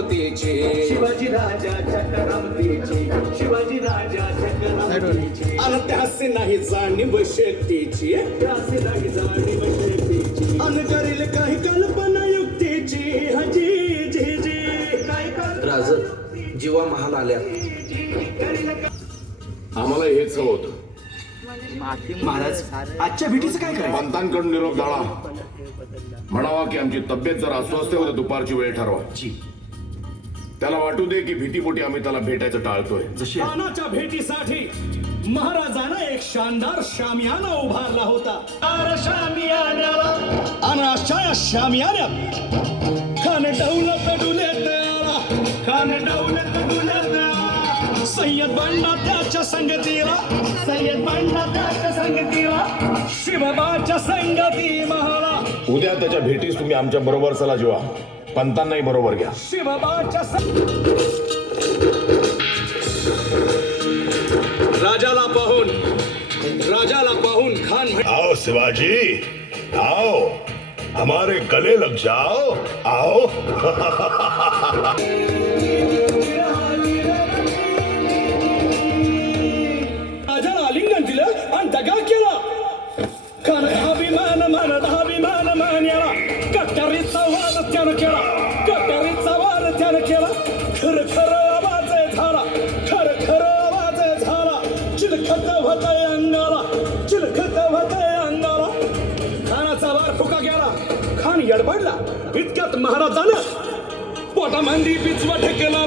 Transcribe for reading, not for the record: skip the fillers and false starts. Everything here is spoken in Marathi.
करामतीची शिवाजी राजाच्या करामतीची शिवाजी राजाच्या करामतीची अन त्यासे नाही जाणीव शक्तीची त्यासे नाही जाणीव शक्तीची अन करील काही कल्पना युक्तीची हजी जी जी काय कर राज जीवा महाल आल्या आम्हाला हेच हवं होतं. महाराज आजच्या भेटीचं काय करायचं पंतांकडून निरोप दाळा म्हणावा की आमची तब्येत जर अस्वस्थ होते दुपारची वेळ ठरवा त्याला वाटू दे की भीतीपोटी आम्ही त्याला भेटायचं टाळतोय. जशी खानाच्या भेटीसाठी महाराजांना एक शानदार शामियाना उभारला होता. आणि अशा या शामियान्यात खान दौलत डुलत आला. खान दौलत डुलत आला. सय्यद बंडा त्याच्या संगतीला सय्यद बंडा त्याच्या संगतीला शिवबाच्या संगती महाला उद्या त्याच्या भेटीस तुम्ही आमच्या बरोबर चला जीवा पंतांनाही बरोबर घ्या. शिवबाच्या राजाला पाहून खान आओ शिवाजी आओ हमारे गले लग जाओ आओ. राजाला आलिंगन दिलं आणि दगा केला. खान अभिमान मान्याला कट्टारीचा वाद त्यानं केला. कट्टारीचा वाद त्यानं केला. खर खर आवाज झाला. खर खर आवाज झाला. चिलखत होतय अंगाला. चिलखत होतय अंगाला. खानाचा वार फुका गेला. खान यडबडला. इतक्यात महाराज झाला पोटामांडी बिचवा ठेकेला.